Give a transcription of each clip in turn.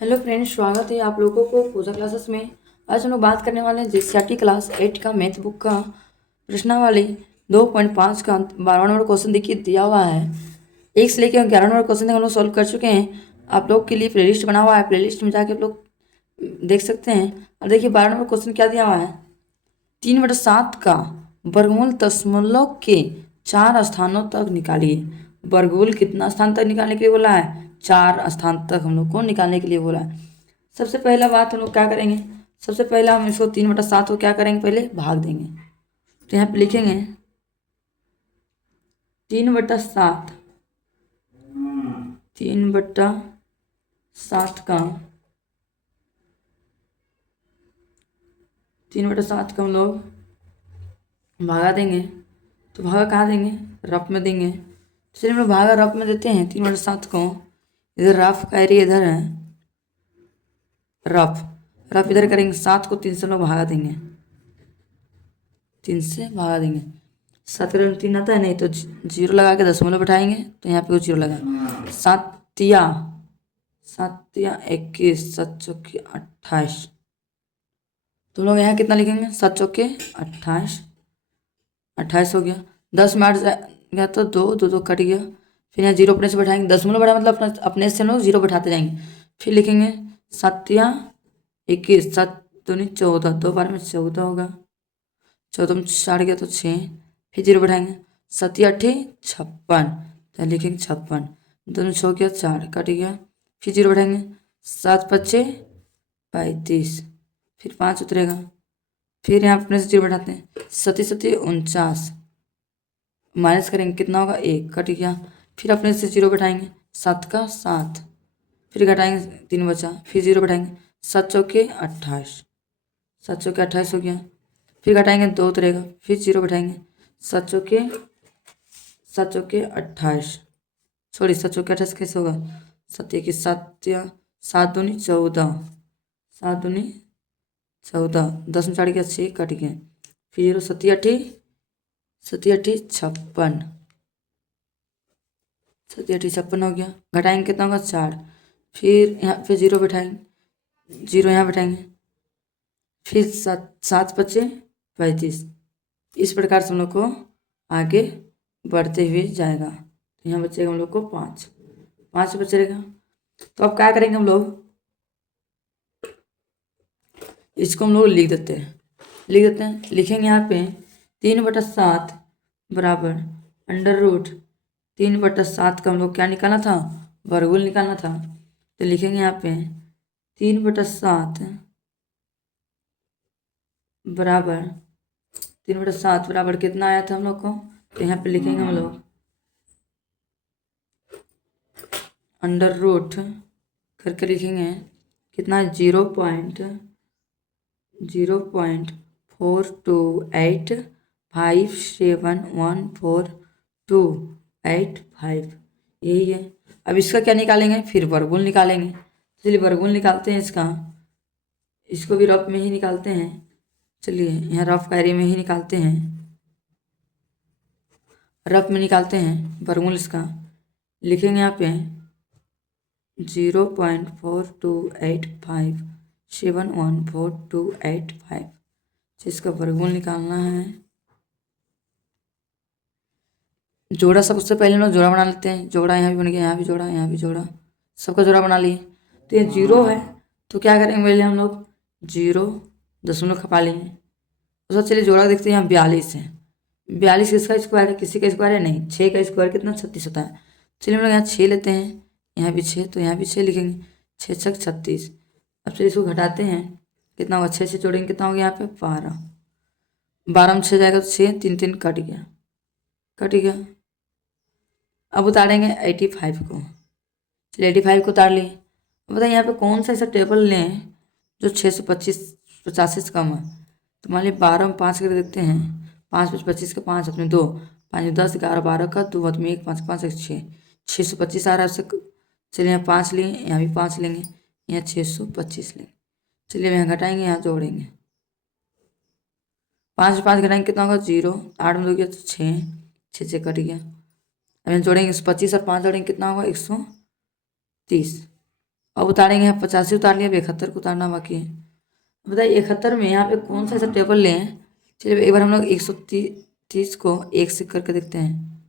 Hello friends, स्वागत है आप लोगों को पूजा क्लासेस में। आज हम लोग बात करने वाले हैं जीसीआरटी क्लास 8 का मैथ बुक का प्रश्नावली 2.5 का 12वां नंबर क्वेश्चन देखिए दिया हुआ है। 1 से लेकर 11 नंबर क्वेश्चन हम लोग सॉल्व कर चुके हैं। आप लोग के लिए प्लेलिस्ट बना हुआ है, प्लेलिस्ट में जाके आप लोग देख सकते हैं। और देखिए 12 नंबर क्वेश्चन क्या दिया हुआ है। 3/7 का वर्गमूल दशमलव के 4 स्थानों तक निकालिए। वर्गमूल कितना स्थान तक निकालने के लिए बोला है? 4 स्थान तक हम लोग को निकालने के लिए बोला है। सबसे पहला बात हम लोग क्या करेंगे, सबसे पहला हम इसको 3/7 को क्या करेंगे, पहले भाग देंगे। तो यहाँ पे लिखेंगे 3/7, 3/7 का 3/7 का हम लोग भागा देंगे। तो भागा कहाँ देंगे? रफ में देंगे। चलिए हम लोग भागा रफ में देते हैं 3/7 को। इधर रफ का एरिया इधर है, रफ रफ इधर करेंगे। 7 को 3 से हम लोग भागा देंगे, 3 से भागा देंगे। 7 का 3 आता है, नहीं तो जीरो लगा के दशमलव बैठाएंगे तो यहाँ पे वो जीरो लगा। 7 21, 7 चौके 28। तुम लोग यहाँ कितना लिखेंगे? 7 चौके 28, 28 हो गया। 10 में 8 गया तो 2 2 2 कट गया। फिर यहाँ जीरो अपने से बैठाएंगे, दशमलव बैठा मतलब अपने से हम लोग जीरो बैठाते जाएंगे। फिर लिखेंगे 7 21, 7 दूनी 14, 2 बार में 14 होगा। 14 में 4 गया तो 6, फिर जीरो बैठाएंगे। 7 8 56, तो लिखेंगे 56। 2 में 6 गया 4 कट गया, फिर जीरो बैठाएंगे। 7 5 35, फिर 5 उतरेगा। फिर यहाँ अपने से जीरो बैठाते हैं। 7 7 49, माइनस करेंगे कितना होगा? 1 कट गया। फिर अपने से जीरो बैठाएंगे, 7 का 7, फिर घटाएंगे 3 बचा, फिर जीरो बैठाएंगे। 7 चौके 28, 7 चौके 28 हो गया। फिर घटाएंगे 2 उतरेगा, फिर जीरो बैठाएंगे। 7 चौके 28, सॉरी 7 चौके 28 कैसे होगा? 7 21, 7 दूनी 14, 7 दूनी 14, 10 में 4 गया 6 कट गया। फिर जीरो 7 8 56, 7 8 56 हो गया। घटाएंगे कितना होगा? 4। फिर यहाँ पे जीरो बैठाएंगे, जीरो यहाँ बैठाएंगे। फिर 7 5 35। इस प्रकार से हम लोग को आगे बढ़ते हुए जाएगा। तो यहाँ बचेगा हम लोग को 5 बचेगा। तो अब क्या करेंगे हम लोग, इसको हम लोग लिख देते हैं। लिखेंगे यहाँ पे 3/7 बराबर √3/7 का हम लोग क्या निकालना था? वर्गमूल निकालना था। तो लिखेंगे यहाँ पे 3/7 बराबर 3/7 बराबर कितना आया था हम लोग को? तो यहाँ पे लिखेंगे हम लोग अंडर रूट करके लिखेंगे कितना? 0.04285714285, यही है। अब इसका क्या निकालेंगे? फिर वर्गमूल निकालेंगे। चलिए वर्गमूल निकालते हैं इसका, इसको भी रफ में ही निकालते हैं। चलिए यहाँ रफ का एरिया में ही निकालते हैं, रफ में निकालते हैं वर्गमूल इसका। लिखेंगे यहाँ पे 0.4285714285, जिसका वर्गमूल निकालना है। जोड़ा सबसे पहले हम लोग जोड़ा बना लेते हैं। जोड़ा यहाँ भी बन गया, यहाँ भी जोड़ा, यहाँ भी जोड़ा, सबका जोड़ा बना लिए। तो ये जीरो है तो क्या करेंगे, पहले हम लोग जीरो दशमलव खपा लेंगे। उसका चलिए जोड़ा देखते हैं। यहाँ 42 है, 42 किसका स्क्वायर है? किसी का स्क्वायर है नहीं। 6 का स्क्वायर कितना? 36 होता है। चलिए हम लोग यहाँ 6 लेते हैं, यहाँ भी 6, तो यहाँ भी 6 लिखेंगे। 6 6 36। अब चलिए इसको घटाते हैं, कितना होगा? 6 से जोड़ेंगे कितना हो गया यहाँ पे? 12। 12 में 6 जाएगा तो 6, 3 3 कट गया, कट गया। अब उतारेंगे 85 को। चलिए 85 को उतार लिए। अब बताइए यहाँ पे कौन सा ऐसा टेबल लें जो 625 से कम है। तो मान लीजिए 12 में 5 करके देखते हैं। 5 5 25 का 5 अपने 2, 5 10 11 12 का 2 हाथ में 1, 5 5 1 6, 625 आ रहा है उससे। चलिए यहाँ 5 लिए, यहाँ भी 5 लेंगे, यहाँ 625 लेंगे। चलिए यहाँ घटाएंगे, यहाँ जोड़ेंगे। 5 से 5 घटाएंगे कितना होगा? 0। 8 में 2 गया तो 6, 6 से कट गया। अब यहाँ जोड़ेंगे 125 और 5 जोड़ेंगे कितना होगा? 130। अब उतारेंगे, यहाँ 85 उतार लिया, अब 71 को उतारना बाकी है। बताइए 71 में यहाँ पे कौन सा ऐसा टेबल लें। चलिए एक बार हम लोग 130 को 1 से करके देखते हैं।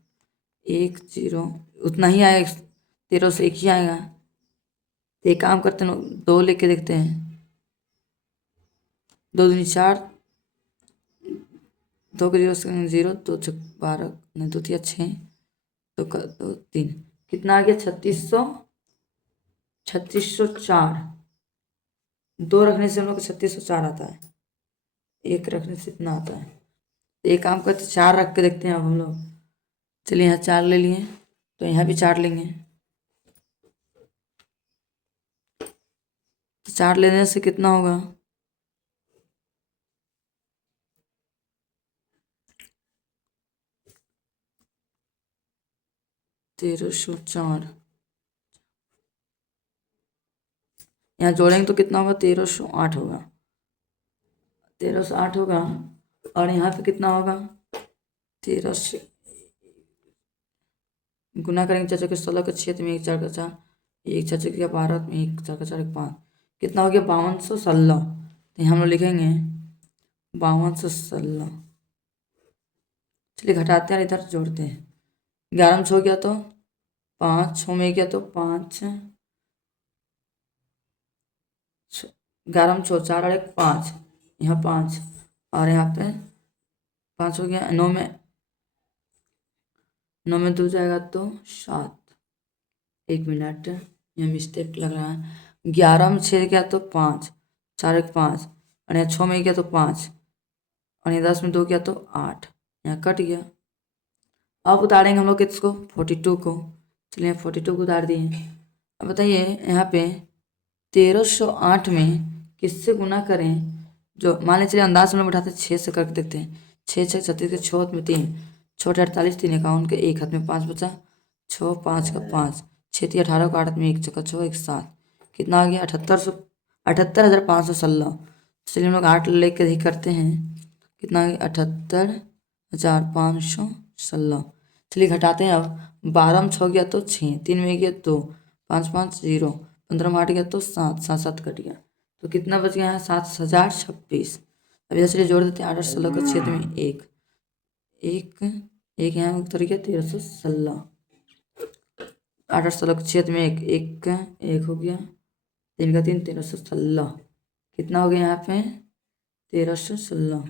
1 0 उतना ही आएगा, 13 से 1 ही आएगा। तो एक काम करते हैं, 2 लेके देखते हैं। 2 दूनी 4, 2 के 0 0, 2 6 12, नहीं 2 3 6, 2 2 3, कितना आ गया 3604। 2 रखने से हम लोग को 3604 आता है, 1 रखने से इतना आता है। तो एक काम करते 4 रख के देखते हैं अब हम लोग। चलिए यहाँ 4 ले लिए, तो यहाँ भी 4 लेंगे। तो 4 लेने से कितना होगा, 1304। यहाँ जोड़ेंगे तो कितना होगा, 1308 होगा। 1308 होगा। और यहाँ पे कितना होगा, 13 से गुना करेंगे, 4 के 16 के 6 में 1 4 का 4, 1 4 के 12 में 1 4 का 4 1 5, कितना हो गया 5216। तो हम लोग लिखेंगे 5216। चलिए घटाते हैं, इधर जोड़ते हैं। 11 में 6 गया तो 5, 6 में गया तो 5, 11 में 6, 4 और 1 5, यहाँ 5, और यहाँ पे 5 हो गया। 9 में 2 जाएगा तो 7। 1 मिनट, यहाँ मिस्टेक लग रहा है। 11 में 6 गया तो 5, 4 1 5, और यहाँ 6 में गया तो 5, और यहाँ 10 में 2 गया तो 8, यहाँ कट गया। अब उतारेंगे हम लोग किसको, 42 को। चलिए 42 को उतार दिए। अब बताइए यहाँ पे 1308 में किससे गुना करें। जो मान लीजिए चलिए अंदाज में बैठाते 6 से करके देखते हैं। 6 6 36 के 6 में 3, 6 48 3 51 के 1 हाथ में 5 बचा, 6 5 का 5, 6 3 18 को 8 में 1 6 6 1 7, कितना आ गया 78,516। चलिए हम लोग 8 लेके ही करते हैं, कितना आ गया 78,516। चलिए घटाते हैं अब। 12 में 6 गया तो 6, 3 में गया 2, 5 5 0, 15 में 8 गया तो 7, 7 7 कट गया। तो कितना बच गया है 7026। अब इधर चलिए जोड़ देते हैं। 8 8 16 के छेद में 1 1 1, यहाँ उत्तर गया 1316। 8 8 16 के छेद में 1 1 1 हो गया, 3 का 3 1316। कितना हो गया यहाँ पे 1316।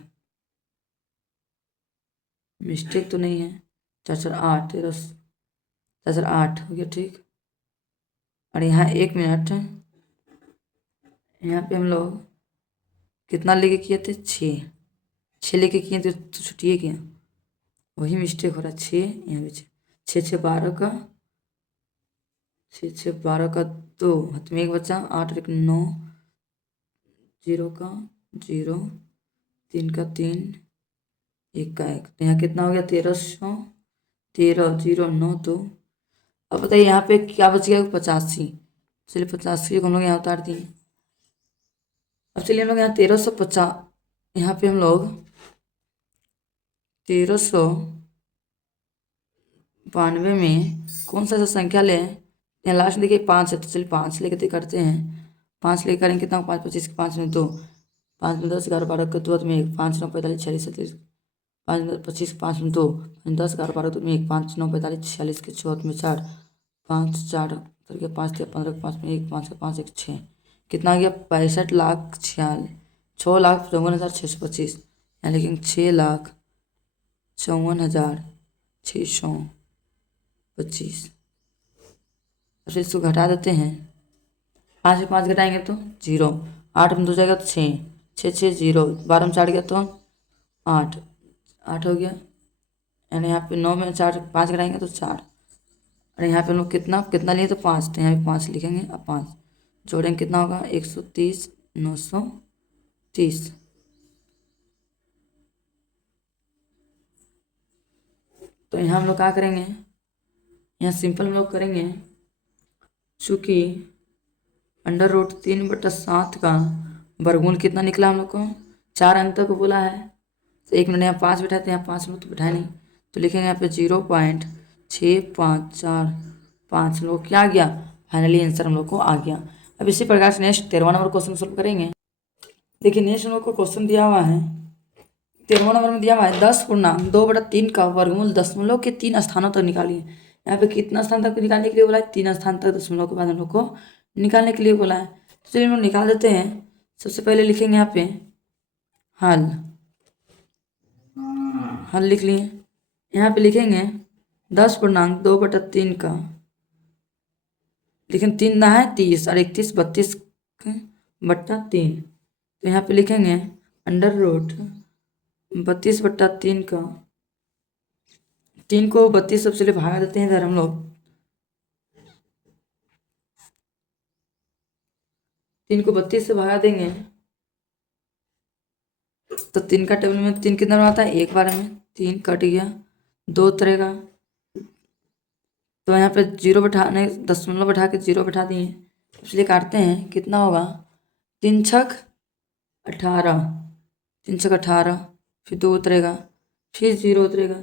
मिस्टेक तो नहीं है। 4 4 8, 4 4 8 हो गया, ठीक। और यहाँ 1 मिनट, यहाँ पे हम लोग कितना लेके किए थे 6, 6 लेके किए थे तो छुट्टिए किया, वही मिस्टेक हो रहा है। 6 यहाँ पे 6 6 12 का 6 6 12 का 2 हाथ में 1 बचा, 8 1 9, 0 का 0, 3 का 3, 1 का 1, तो यहाँ कितना हो गया 1313 0 9 2। अब बताइए यहाँ पे क्या बच गया 85। चलिए 85 को हम लोग यहाँ उतार दिए। अब चलिए हम लोग यहाँ 1350, यहाँ पे हम लोग 1392 में कौन सा संख्या लें। यहाँ लास्ट में देखिए 5 है, तो चलिए 5 लेके करते हैं। 5 लेके करेंगे कितना 5 25 के 5 में 2, 5 में 10 11 12 के 2 में 1, 5 9 45 46 37, 5 में 25 के 5 में 2, 10 11 12 में 1, 5 9 45 46 के 4 में 4, 5 4 करके 5 15 के 5 में 1, 5 का 5 1 6, कितना आ गया 6,54,625। यहाँ लेकिन 6,54,625। फिर इसको घटा देते हैं। 5 से 5 घटाएंगे तो 0, 8 में 2 जाएगा तो 6 6 6 0, 12 में 4 गया तो 8 8 हो गया। यानी यहाँ पे 9 में 4 5 घटाएंगे तो 4, और यहाँ पे हम लोग कितना कितना लिए तो 5, तो यहाँ पे 5 लिखेंगे। अब 5 जोड़ेंगे कितना होगा 130 930। तो यहाँ हम लोग क्या करेंगे, यहाँ सिंपल हम लोग करेंगे। चूँकि √3/7 का वर्गमूल कितना निकला हम लोग को 4 अंक तक बोला है। तो 1 मिनट यहाँ 5 बैठाते हैं, यहाँ 5 मिनट तो बैठाए नहीं, तो लिखेंगे यहाँ पे 0.6545। हम लोग क्या आ गया फाइनली आंसर हम लोग को आ गया। अब इसी प्रकार से नेक्स्ट 13वां नंबर क्वेश्चन सॉल्व करेंगे। देखिए नेक्स्ट नंबर को क्वेश्चन दिया हुआ है 13वां नंबर में दिया हुआ है 10/2/3 का वर्गमूल दशमलव के 3 स्थानों तक निकालिए। यहाँ पे कितना स्थान तक निकालने के लिए बोला है? 3 स्थान तक दशमलव के बाद हम लोग को निकालने के लिए बोला है। तो चलिए हम लोग निकाल देते हैं। सबसे पहले लिखेंगे यहाँ पे हल, हल लिख लिए। यहाँ पे लिखेंगे 10/2/3 का, लेकिन 3 ना है 30 और 31 32/3। तो यहाँ पे लिखेंगे अंडर रूट 32/3 का, 3 को 32 सबसे पहले भागा देते हैं इधर हम लोग, 3 को 32 से भागा देंगे तो 3 का टेबल में 3 कितना आता है? एक बार में 3 कट गया, 2 उतरेगा। तो यहाँ पे 0 बैठाने, दशमलव बैठा के 0 बैठा दिए, इसलिए काटते हैं। कितना होगा? 3 छक 18, 3 छक 18, फिर 2 उतरेगा, फिर 0 उतरेगा,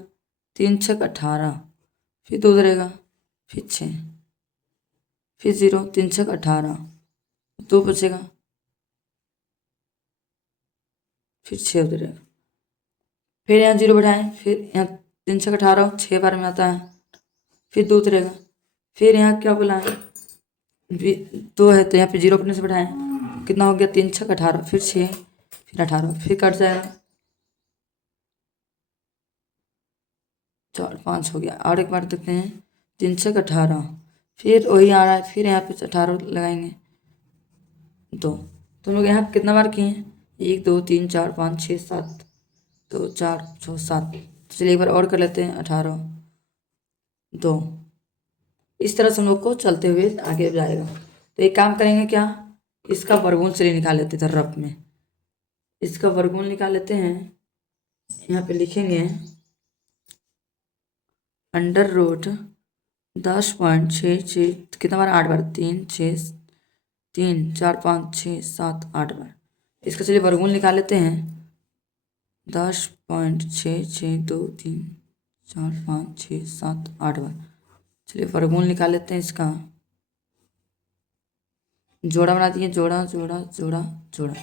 3 छक 18, फिर 2 उतरेगा, फिर 6, फिर 0, 3 छक 18, 2 बचेगा, फिर 6 उतरेगा, फिर यहाँ 0 बैठाएं, फिर यहाँ 3 छक 18 6 बार में आता है, फिर 2 उतरेगा, फिर यहाँ क्या बोला है? 2 है तो यहाँ पे 0 अपने से बैठाएं, कितना हो गया? 3 छक 18, फिर 6, फिर 18, फिर कट जाएगा, 4 5 हो गया। और एक बार देखते हैं, 3 छक 18, फिर वही आ रहा है, फिर यहाँ पे 18 लगाएंगे 2। तो हम लोग यहाँ कितना बार किए हैं? 1 2 3 4 5 6 7, तो 4 6 7। चलिए एक बार और कर लेते हैं, 18 2। इस तरह से हम लोग को चलते हुए आगे जाएगा। तो एक काम करेंगे क्या, इसका वर्गमूल चलिए निकाल लेते हैं रफ में। इसका वर्गमूल निकाल लेते हैं। यहाँ पे लिखेंगे अंडर रूट 10.66, कितना बार? 8 बार, 3 6 3 4 5 6 7 8 बार। इसका चलिए वर्गमूल निकाल लेते हैं। 10.6623 4 5 6 7 8 बार। चलिए वर्गमूल निकाल लेते हैं इसका। जोड़ा बना दिए, जोड़ा जोड़ा जोड़ा जोड़ा।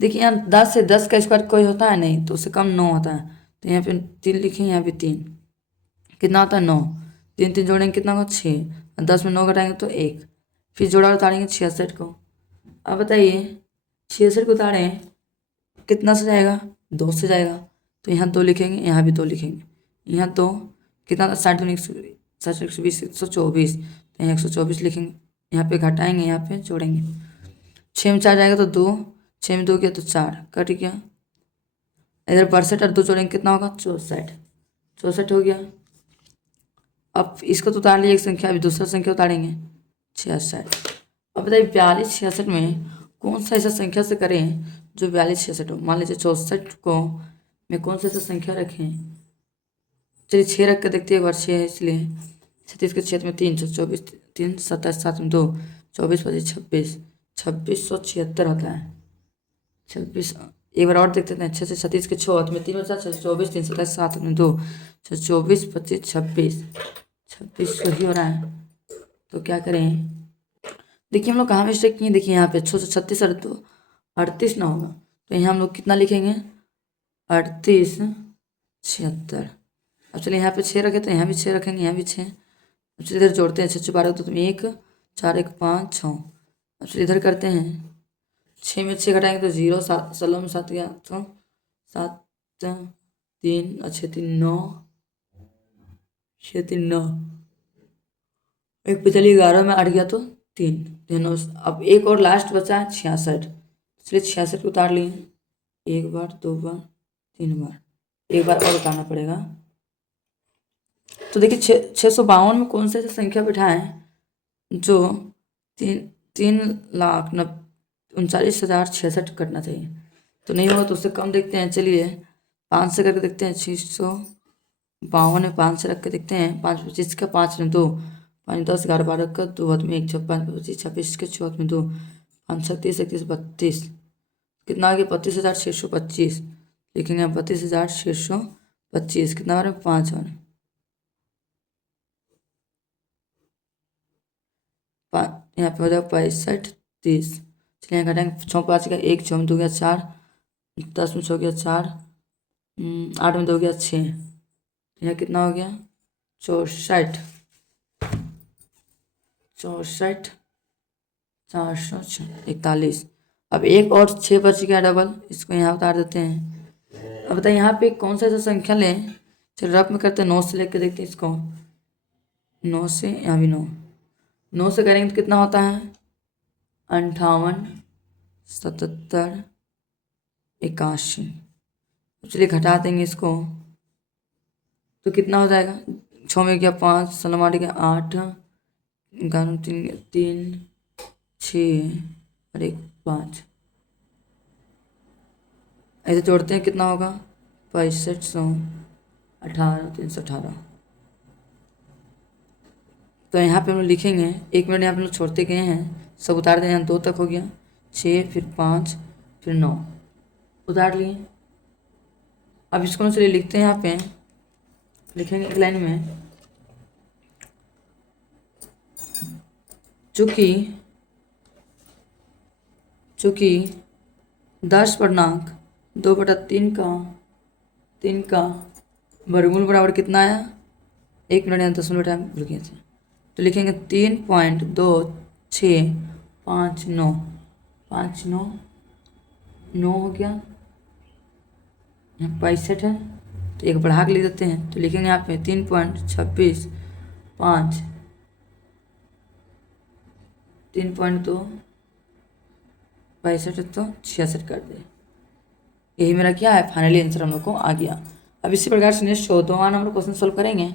देखिए यहाँ 10 से 10 का स्क्वायर कोई होता है नहीं, तो उससे कम 9 होता है। तो यहाँ पे 3 लिखे, यहाँ पे 3, कितना होता है? 9। 3 3 जोड़ेंगे कितना होगा? 6। 10 में 9 घटाएंगे तो 1, फिर जोड़ा उतारेंगे 66 को। अब बताइए 66 को उतारें कितना से जाएगा? 2 से जाएगा। तो यहाँ 2 लिखेंगे, यहाँ भी 2 लिखेंगे, यहाँ 2, कितना? 60 में 60 120 124, तो यहाँ 124 लिखेंगे। यहाँ पे घटाएंगे, यहाँ पे जोड़ेंगे, 6 में 4 जाएगा तो 2, 6 में 2 गया तो 4, कट गया। इधर 62 और 2 जोड़ेंगे कितना होगा? 64, 64 हो गया। अब इसको तो उतार लिया एक संख्या, अभी दूसरा संख्या उतारेंगे 66। अब बताइए 42 66 में कौन सा ऐसा संख्या से करें जो 42 66 हो? मान लीजिए 64 को में कौन सा ऐसा संख्या रखें? चलिए 6 रख कर देखते हैं, एक बार 6 है इसलिए 36 के 6 में 3 24, 3 27 7 में 2, 24 25 26, 2676 होता है। 26, एक बार और देखते हैं। 6 से 36 के 6 में 3 बचा, 24 3 27 7 में 2, 24 25 26, 26 सही हो रहा है। तो क्या करें? देखिए हम लोग कहाँ मिस्टेक किए? देखिए यहाँ पे 6 से 36 और 2 38 ना होगा, तो यहाँ हम लोग कितना लिखेंगे? 38 76। अब चलिए यहाँ पे 6 रखे तो यहाँ भी 6 रखेंगे, यहाँ भी 6। अब चलिए इधर जोड़ते हैं, 6 6 12 तो तुम 1 4 1 5 6। अब चलिए इधर करते हैं, 6 में 6 घटाएंगे तो 0, 7 16 में 7 गया तो 7 3 और 6 3 9, 6 3 9, एक पे चलिए 11 में 8 गया तो 3 9। अब एक और लास्ट बचा है 66, इसलिए 66 को उतार लिए, 1 बार 2 बार 3 बार, एक बार और उतारना पड़ेगा। तो देखिए 652 में कौन सा ऐसा संख्या बैठाएं जो 3,39,66 करना चाहिए? तो नहीं होगा तो उससे कम देखते हैं। चलिए 5 से करके देखते हैं। 652 में 5 से रख के देखते हैं। 5 25 का 5 में 2, 5 10 11 12 का 2 हाथ में 1, 5 25 26 के 4 हाथ में 2, 5 37 31 32, कितना आ गया? 32,625 लिखेंगे। 32,625 कितना बार? 5 बार। यहाँ पे हो जाएगा 65 30। चलिए यहाँ घटाएंगे, 6 5 का 1, 6 में 2 गया 4, 10 में 6 गया 4, 8 में 2 गया 6, यहाँ कितना हो गया 64 64 441। अब एक और 6 बच गया डबल, इसको यहाँ उतार देते हैं। अब बताइए यहाँ पे कौन सा ऐसा संख्या लें, चलो रफ में करते हैं, 9 से लेकर देखते हैं इसको, 9 से, यहाँ भी 9 से करेंगे तो कितना होता है 58 77 81। चलिए घटा देंगे इसको तो कितना हो जाएगा, 6 में गया 5, 16 में गया 8, 11 3 6 और 1 5, ऐसे जोड़ते हैं कितना होगा 6500 18 318। तो यहाँ पे हम लोग लिखेंगे, 1 मिनट यहाँ पे हम लोग छोड़ते गए हैं, सब उतार दें, यहाँ 2 तक हो गया, 6 फिर 5 फिर 9 उतार लिए। अब इसको हम चलिए लिखते हैं, यहाँ पे लिखेंगे एक लाइन में, चूँकि 10 पूर्णांक 2/3 का वर्गमूल बराबर कितना आया, 1 मिनट यहाँ 10 मिनट भूल गए थे, तो लिखेंगे 3.2659 9 हो गया, यहाँ 65 है तो एक बढ़ा के लिख देते हैं, तो लिखेंगे यहाँ पे 3.26 5 3.2 65 तो 66 कर दे। यही मेरा क्या है फाइनली आंसर हम लोग को आ गया। अब इसी प्रकार से नेक्स्ट 14वां नंबर क्वेश्चन सॉल्व करेंगे।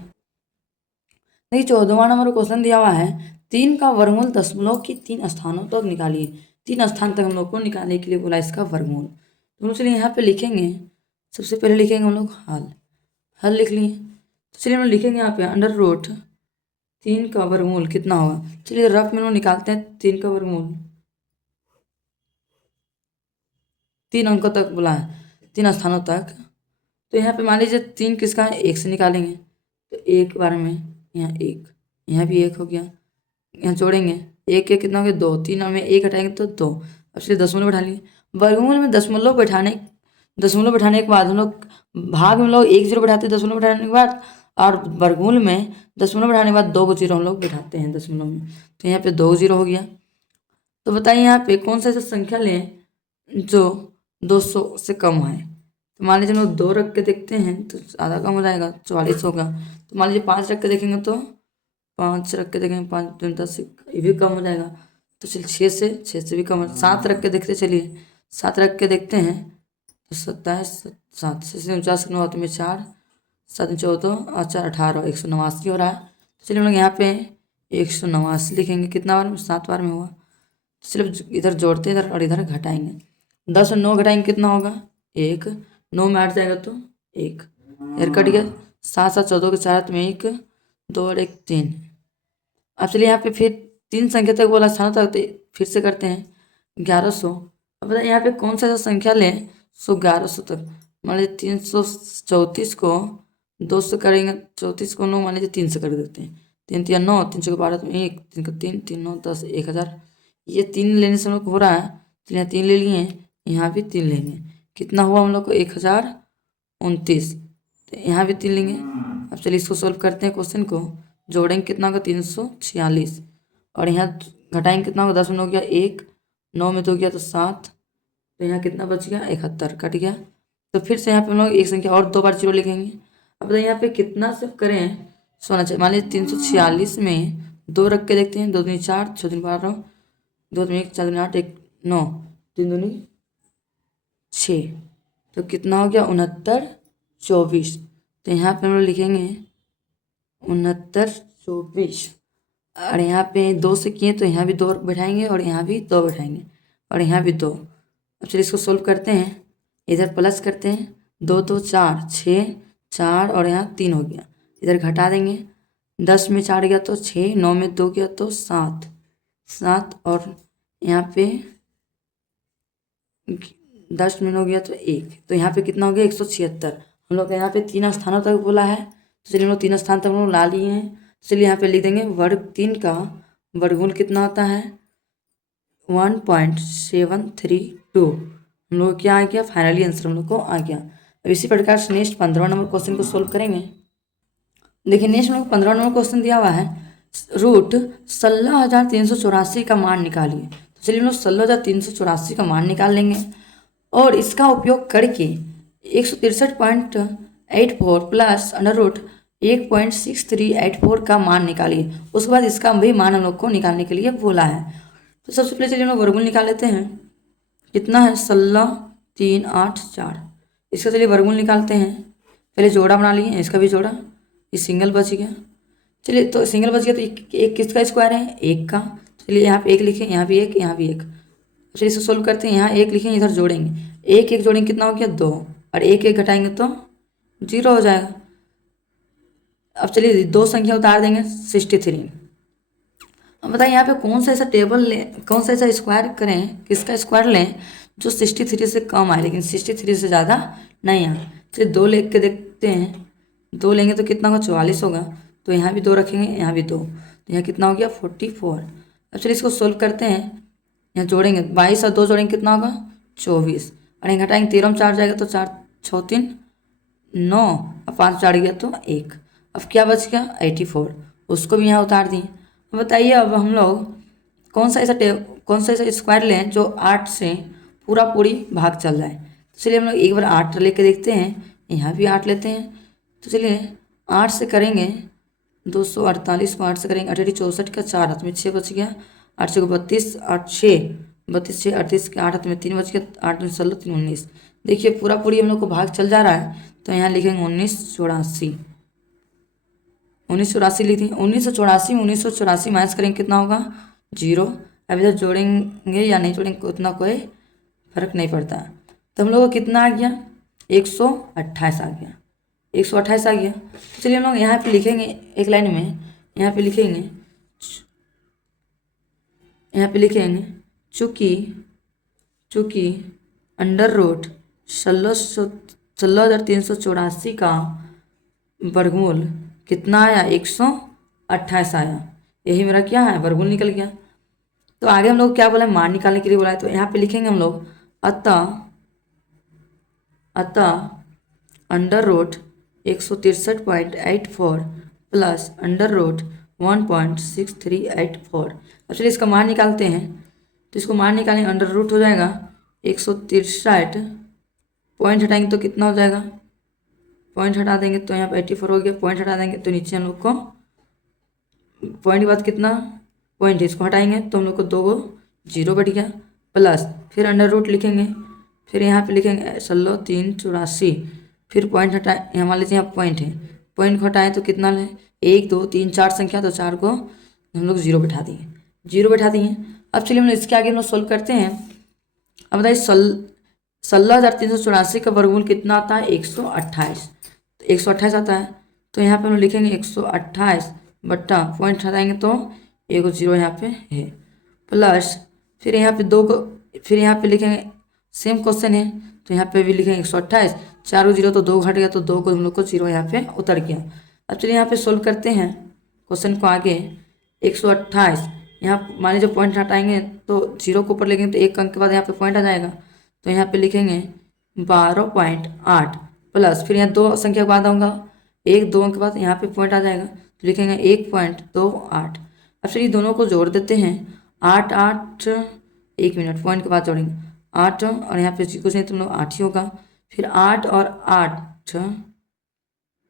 देखिए 14वां नंबर क्वेश्चन दिया हुआ है, 3 का वर्गमूल दशमलव की 3 स्थानों तक निकालिए। 3 स्थान तक हम लोग को निकालने के लिए बोला इसका वर्गमूल। तो हम लोग चलिए यहाँ पे लिखेंगे, सबसे पहले लिखेंगे हम लोग हल लिख लिए। तो चलिए हम लोग लिखेंगे यहाँ पे अंडर रूट 3 का वर्गमूल कितना होगा। चलिए रफ में हम लोग निकालते हैं 3 का वर्गमूल, 3 अंकों तक बोला है, 3 स्थानों तक। तो यहाँ पे मान लीजिए 3 किसका है, 1 से निकालेंगे, तो एक बार में यहाँ 1, यहाँ भी 1 हो गया, यहाँ जोड़ेंगे 1 के कितना हो गया 2, 3 में 1 हटाएंगे तो 2। अब चलिए दशमलव बैठा लिए, वर्गमूल में दशमलव बैठाने के बाद हम लोग भाग में लोग 1 0 बैठाते हैं दशमलव बैठाने के बाद, और वर्गमूल में दशमलव बैठाने के बाद 2 0 हम लोग बैठाते हैं दशमलव में, तो यहाँ पे 2 0 हो गया। तो बताइए यहाँ पे कौन सा ऐसा संख्या लें जो 200 से कम है। तो मान लीजिए हम लोग 2 रख के देखते हैं तो आधा कम हो जाएगा, 44 होगा। तो मान लीजिए 5 रख के देखेंगे तो 5 रख के देखेंगे 5 दूनी 10, ये भी कम हो जाएगा। तो चलिए 6 से भी कम है, 7 रख के देखते, चलिए 7 रख के देखते हैं तो 27 7 से 49 9 में 4 7 14 और 4 18 189 हो रहा है। तो चलिए हम लोग यहाँ पे 189 लिखेंगे, कितना बार में 7 बार में हुआ। तो चलिए इधर जोड़ते इधर और इधर घटाएंगे, 10 और 9 घटाएंगे कितना होगा 1, 9 में 8 जाएगा तो 1, इधर कट गया, 7 7 14 के 4 में 1 2 और 1 3। अब चलिए यहाँ पे फिर 3 संख्या तक बोला स्थानों तक, फिर से करते हैं 1100। अब बताइए यहाँ पे कौन सा संख्या लें 1100 तक। मान लीजिए 334 को 2 से करेंगे, 34 को 9 मान लीजिए 3 से कर देते हैं, 3 3 9 3 6 12 में 1 3 3 3 9 10 1000। ये 3 लेने से हम लोग हो रहा है, तो यहाँ 3 ले लिए, यहाँ भी 3 लेंगे, कितना हुआ हम लोग को 1029। तो यहाँ भी 3 लेंगे। अब चलिए इसको सोल्व करते हैं, क्वेश्चन को जोड़ेंगे कितना होगा 346, और यहाँ घटाएंगे कितना होगा, 10 में 9 गया 1, 9 में 2 गया तो 7, तो यहाँ कितना बच गया 71 कट गया। तो फिर से यहाँ पे हम लोग एक संख्या और 2 बार 0 लिखेंगे। अब बताइए यहाँ पे कितना सिर्फ करें सोना चाहिए। मान लीजिए 346 में 2 रख के देखते हैं, 2 दूनी 4 6 दूनी 12 2 दूनी 1 4 दूनी 8 1 9 3 दूनी 6, तो कितना हो गया 69 24। तो यहाँ पे हम लोग लिखेंगे 69 24, और यहाँ पे 2 से किए तो यहाँ भी 2 बैठाएंगे और यहाँ भी 2 बैठाएंगे और यहाँ भी 2। अब चलिए इसको सोल्व करते हैं, इधर प्लस करते हैं, 2 2 4 6 4 और यहाँ 3 हो गया, इधर घटा देंगे, 10 में 4 गया तो 6, 9 में 2 गया तो 7 7, और यहाँ पे 10 में 9 गया तो 1, तो यहाँ पे कितना हो गया 176। हम लोग यहाँ पे 3 स्थानों तक बोला है, तो चलिए हम लोग 3 स्थान तक हम लोग ला लिए हैं। चलिए यहाँ पे लिख देंगे वर्ग 3 का वर्गमूल कितना होता है 1.732। हम लोग क्या आ गया, फाइनली आंसर हम लोग को आ गया। अब इसी प्रकार से नेक्स्ट 15 नंबर क्वेश्चन को सोल्व करेंगे। देखिए नेक्स्ट हम लोग 15 नंबर क्वेश्चन दिया हुआ है, रूट 16,384 का मान निकालिए। तो चलिए हम लोग 16,384 का मान निकाल लेंगे और इसका उपयोग करके 163.84 प्लस अंडर रूट 1.6384 का मान निकालिए। उसके बाद इसका भी मान हम लोग को निकालने के लिए बोला है। तो सबसे पहले चलिए हम लोग वर्गमूल निकाल लेते हैं। कितना है 16,384। इसका चलिए वर्गमूल निकालते हैं। पहले जोड़ा बना लिए, इसका भी जोड़ा, ये सिंगल बच गया। चलिए तो सिंगल बच गया तो एक किसका स्क्वायर है, एक का। चलिए यहाँ पे एक लिखें, यहाँ भी एक, यहाँ भी एक। चलिए इसे सोल्व करते हैं। यहाँ एक लिखेंगे, इधर जोड़ेंगे, एक एक जोड़ेंगे कितना हो गया 2, और एक एक घटाएंगे तो 0 हो जाएगा। अब चलिए दो संख्या उतार देंगे 63। अब बताइए यहाँ पे कौन सा ऐसा टेबल लें, कौन सा ऐसा स्क्वायर करें, किसका स्क्वायर लें जो 63 से कम आए लेकिन 63 से ज़्यादा नहीं आए। चलिए 2 ले के देखते हैं। 2 लेंगे तो कितना होगा 44 होगा। तो यहाँ भी 2 रखेंगे, यहाँ भी 2, तो यहाँ कितना हो गया 44। अब चलिए इसको सोल्व करते हैं। यहाँ जोड़ेंगे 22 और 2 जोड़ेंगे कितना होगा 24, और यहाँ घटाएंगे 13 में 4 जाएगा तो 4 6 3 9, और 5 4 गया तो 1। अब क्या बच गया 84, उसको भी यहाँ उतार दिए। बताइए अब हम लोग कौन सा ऐसा स्क्वायर लें जो 8 से पूरी भाग चल जाए। तो चलिए हम लोग एक बार 8 लेके देखते हैं। यहाँ भी 8 लेते हैं। तो चलिए 8 से करेंगे 248 को 8 से करेंगे 8 64 का 4 हाथ में 6 बच गया, 8 6 32, 8 6 32 6 38 के 8 हाथ में 3 बच गया, 8 में 16 3 19। देखिए पूरी हम लोग को भाग चल जा रहा है। तो यहाँ लिखेंगे 1984 लिख दी। 1984 माइनस करेंगे कितना होगा 0। अब इधर जोड़ेंगे या नहीं जोड़ेंगे उतना कोई फर्क नहीं पड़ता। तो हम लोग को कितना आ गया 128 आ गया, 128 आ गया। तो चलिए हम लोग यहाँ पे लिखेंगे एक लाइन में, यहाँ पे लिखेंगे चूँकि अंडर रूट 16,384 का वर्गमूल कितना आया 128 आया। यही मेरा क्या है वर्गमूल निकल गया। तो आगे हम लोग क्या बोला मान निकालने के लिए बोला है। तो यहाँ पे लिखेंगे हम लोग अतः under root 163.84 plus under root 1.6384। अब चलिए इसका मान निकालते हैं। तो इसको मान निकालेंगे, अंडर रूट हो जाएगा 163, पॉइंट हटाएंगे तो कितना हो जाएगा, पॉइंट हटा देंगे तो यहाँ पे 84 हो गया। पॉइंट हटा देंगे तो नीचे हम लोग को पॉइंट के बाद कितना पॉइंट है, इसको हटाएंगे तो हम लोग को 2 0 बढ़ गया, प्लस फिर अंडर रूट लिखेंगे, फिर यहाँ पे लिखेंगे 16,384, फिर पॉइंट हटाए, यहाँ मान लीजिए यहाँ पॉइंट है, पॉइंट को हटाएँ तो कितना लें 1 2 3 4 संख्या, तो 4 को हम लोग 0 बैठा दिए, 0 बैठा दिए। अब चलिए हम लोग इसके आगे हम लोग सोल्व करते हैं। अब बताइए 16,384 का वर्गमूल कितना आता है 128। 128 आता है। तो यहाँ पे हम लिखेंगे 128 बट्टा पॉइंट हटाएंगे तो 1 0 यहाँ पे है, प्लस फिर यहाँ पे 2 को, फिर यहाँ पे लिखेंगे सेम क्वेश्चन है तो यहाँ पे भी लिखेंगे 128, 4 0 तो 2 घट गया तो 2 को हम लोग को 0 यहाँ पे उतर गया। अब चलिए यहाँ पे सोल्व करते हैं क्वेश्चन को आगे। 128 यहाँ मान लीजिए पॉइंट हटाएंगे तो 0 को ऊपर लेंगे तो 1 अंक के बाद यहाँ पे पॉइंट आ जाएगा। तो यहाँ पे लिखेंगे 12.8 प्लस फिर यहाँ 2 संख्या के बाद आऊँगा 1 2 अंक के बाद यहाँ पे पॉइंट आ जाएगा तो लिखेंगे 1.28। अब चलिए दोनों को जोड़ देते हैं। 8 8 1 मिनट पॉइंट के बाद जोड़ेंगे 8 और यहाँ पे कुछ नहीं तो हम लोग 8 ही होगा। फिर 8 और 8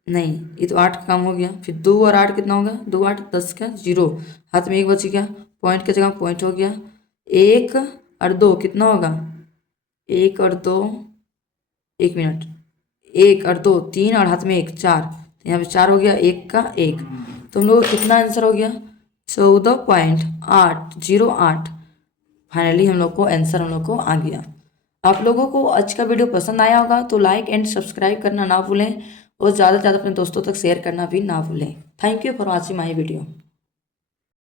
नहीं, ये तो 8 का काम हो गया। फिर 2 और 8 कितना होगा 2 8 10 का 0, हाथ में 1 बच गया, पॉइंट की जगह पॉइंट हो गया। 1 और 2 कितना होगा 1 और 2 1 मिनट 1 और 2 3 और हाथ में 1 4, तो यहाँ पे 4 हो गया, 1 का 1। तो हम लोग को कितना आंसर हो गया 14.808। फाइनली हम लोग को आंसर हम लोग को आ गया। आप लोगों को आज का वीडियो पसंद आया होगा तो लाइक एंड सब्सक्राइब करना ना भूलें और ज़्यादा से ज़्यादा अपने दोस्तों तक शेयर करना भी ना भूलें। Thank you for watching my video.